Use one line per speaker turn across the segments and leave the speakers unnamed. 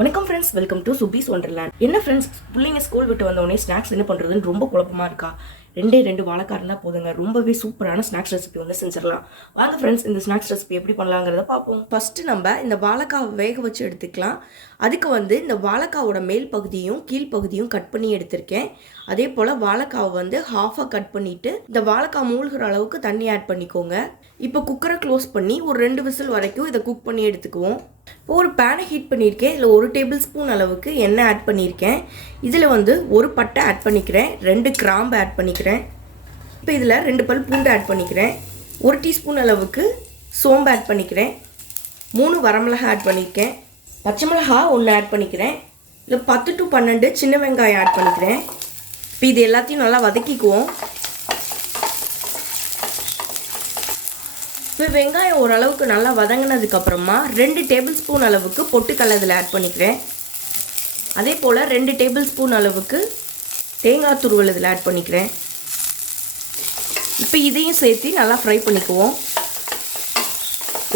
வணக்கம் friends welcome to Subi's wonderland என்ன friends பிள்ளைங்க ஸ்கூல் விட்டு வந்தோடனே ஸ்நாக்ஸ் என்ன பண்ணுறதுன்னு ரொம்ப குழப்பமா இருக்கா? ரெண்டே ரெண்டு வாழைக்காய் இருந்தால் போதுங்க ரொம்பவே சூப்பரான ஸ்நாக்ஸ் ரெசிபி வந்து செஞ்சிடலாம். வாங்க ஃப்ரெண்ட்ஸ் இந்த ஸ்நாக்ஸ் ரெசிபி எப்படி பண்ணலாங்கிறத பார்ப்போம். ஃபஸ்ட்டு நம்ம இந்த வாழைக்காவை வேக வச்சு எடுத்துக்கலாம். அதுக்கு வந்து இந்த வாழைக்காவோட மேல் பகுதியும் கீழ் பகுதியும் கட் பண்ணி எடுத்திருக்கேன். அதே போல் வாழைக்காவை வந்து ஹாஃபாக கட் பண்ணிவிட்டு இந்த வாழைக்காய் மூழ்கிற அளவுக்கு தண்ணி ஆட் பண்ணிக்கோங்க. இப்போ குக்கரை க்ளோஸ் பண்ணி ஒரு ரெண்டு விசில் வரைக்கும் இதை குக் பண்ணி எடுத்துக்குவோம். இப்போ ஒரு பேனை ஹீட் பண்ணியிருக்கேன். இதில் ஒரு டேபிள் ஸ்பூன் அளவுக்கு எண்ணெய் ஆட் பண்ணியிருக்கேன். இதில் வந்து ஒரு பட்டை ஆட் பண்ணிக்கிறேன். ரெண்டு கிராம்பு ஆட் பண்ணிக்கிறேன். இப்போ இதில் ரெண்டு பல் பூண்டு ஆட் பண்ணிக்கிறேன். ஒரு டீஸ்பூன் அளவுக்கு சோம்பு ஆட் பண்ணிக்கிறேன். மூணு வரமிளகா ஆட் பண்ணியிருக்கேன். பச்சை மிளகா ஒன்று ஆட் பண்ணிக்கிறேன். இதில் பத்து டு பன்னெண்டு சின்ன வெங்காயம் ஆட் பண்ணிக்கிறேன். இப்போ இது எல்லாத்தையும் நல்லா வதக்கிக்குவோம். இப்போ வெங்காயம் ஓரளவுக்கு நல்லா வதங்கினதுக்கப்புறமா ரெண்டு டேபிள் ஸ்பூன் அளவுக்கு பொட்டுக்கடலை இதில் ஆட் பண்ணிக்கிறேன். அதே போல் ரெண்டு டேபிள் ஸ்பூன் அளவுக்கு தேங்காய் துருவல் இதில் ஆட் பண்ணிக்கிறேன். இப்போ இதையும் சேர்த்து நல்லா ஃப்ரை பண்ணிக்குவோம்.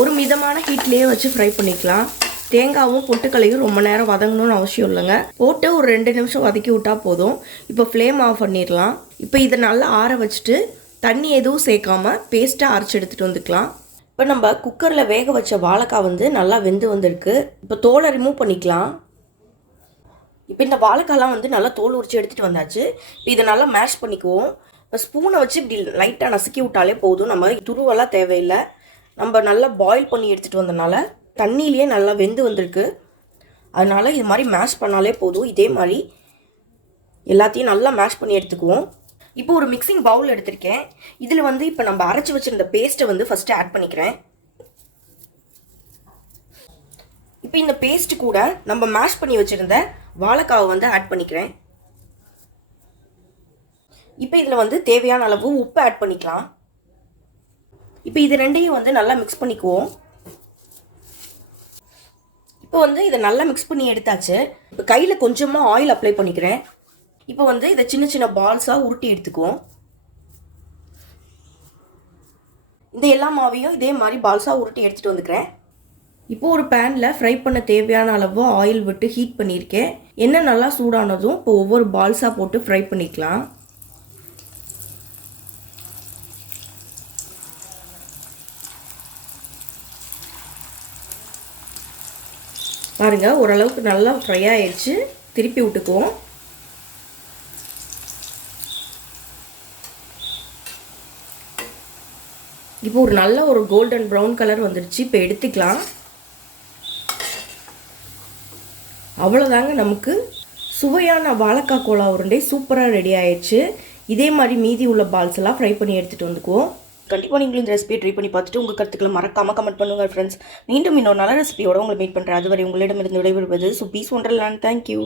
ஒரு மிதமான ஹீட்லேயே வச்சு ஃப்ரை பண்ணிக்கலாம். தேங்காவும் பொட்டுக்கலையும் ரொம்ப நேரம் வதங்கணும்னு அவசியம் இல்லைங்க. போட்டு ஒரு ரெண்டு நிமிஷம் வதக்கி விட்டால் போதும். இப்போ ஃப்ளேம் ஆஃப் பண்ணிடலாம். இப்போ இதை நல்லா ஆற வச்சுட்டு தண்ணி எதுவும் சேர்க்காமல் பேஸ்ட்டாக அரைச்சி எடுத்துகிட்டு வந்துக்கலாம். இப்போ நம்ம குக்கரில் வேக வச்ச வாழைக்காய் வந்து நல்லா வெந்து வந்திருக்கு. இப்போ தோலை ரிமூவ் பண்ணிக்கலாம். இப்போ இந்த வாழைக்காய்லாம் வந்து நல்லா தோல் உரிச்சு எடுத்துகிட்டு வந்தாச்சு. இப்போ இதை நல்லா மேஷ் பண்ணிக்குவோம். இப்போ ஸ்பூனை வச்சு இப்படி லைட்டாக நசுக்கி விட்டாலே போதும். நம்ம துருவெல்லாம் தேவையில்லை. நம்ம நல்லா பாயில் பண்ணி எடுத்துகிட்டு வந்தனால தண்ணியிலேயே நல்லா வெந்து வந்திருக்கு. அதனால் இது மாதிரி மேஷ் பண்ணாலே போதும். இதே மாதிரி எல்லாத்தையும் நல்லா மேஷ் பண்ணி எடுத்துக்குவோம். இப்போ ஒரு மிக்சிங் பவுல் எடுத்திருக்கேன். இதில் வந்து இப்போ நம்ம அரைச்சி வச்சிருந்த பேஸ்ட்டை வந்து ஃபஸ்ட்டு ஆட் பண்ணிக்கிறேன். இப்போ இந்த பேஸ்ட் கூட நம்ம மேஷ் பண்ணி வச்சுருந்த வாழைக்காவை வந்து ஆட் பண்ணிக்கிறேன். இப்போ இதில் வந்து தேவையான அளவு உப்பு ஆட் பண்ணிக்கலாம். இப்போ இது ரெண்டையும் வந்து நல்லா மிக்ஸ் பண்ணிக்குவோம். இப்போ வந்து இதை நல்லா மிக்ஸ் பண்ணி எடுத்தாச்சு. இப்போ கையில் கொஞ்சமாக ஆயில் அப்ளை பண்ணிக்கிறேன். இப்போ வந்து இதை சின்ன சின்ன பால்ஸாக உருட்டி எடுத்துக்குவோம். இந்த எல்லா மாவையும் இதே மாதிரி பால்ஸாக உருட்டி எடுத்துகிட்டு வந்துக்கிறேன். இப்போ ஒரு பேனில் ஃப்ரை பண்ண தேவையான அளவு ஆயில் விட்டு ஹீட் பண்ணியிருக்கேன். எண்ணெய் நல்லா சூடானதும் இப்போ ஒவ்வொரு பால்ஸாக போட்டு ஃப்ரை பண்ணிக்கலாம். பாருங்கள் ஓரளவுக்கு நல்லா ஃப்ரை ஆயிடுச்சு. திருப்பி விட்டுக்குவோம். இப்போ ஒரு நல்ல ஒரு கோல்டன் ப்ரௌன் கலர் வந்துடுச்சு. இப்போ எடுத்துக்கலாம். அவ்வளோதாங்க நமக்கு. சுவையான வாழைக்காய் கோலா உருண்டை சூப்பராக ரெடி ஆயிடுச்சு. இதே மாதிரி மீதி உள்ள பால்ஸ் எல்லாம் ஃப்ரை பண்ணி எடுத்துகிட்டு வந்துக்குவோம். கண்டிப்பாக நீங்களும் இந்த ரெசிபியை ட்ரை பண்ணி பார்த்துட்டு உங்கள் கருத்துக்களை மறக்காம கமெண்ட் பண்ணுங்கள் ஃப்ரெண்ட்ஸ் மீண்டும் இன்னொரு நல்ல ரெசிபியோட உங்களை மீட் பண்ணுறேன் அதுவரை உங்களிடமிருந்து விடைபெறுவது ஸோ பீஸ் ஒன்றலான்னு தேங்க்யூ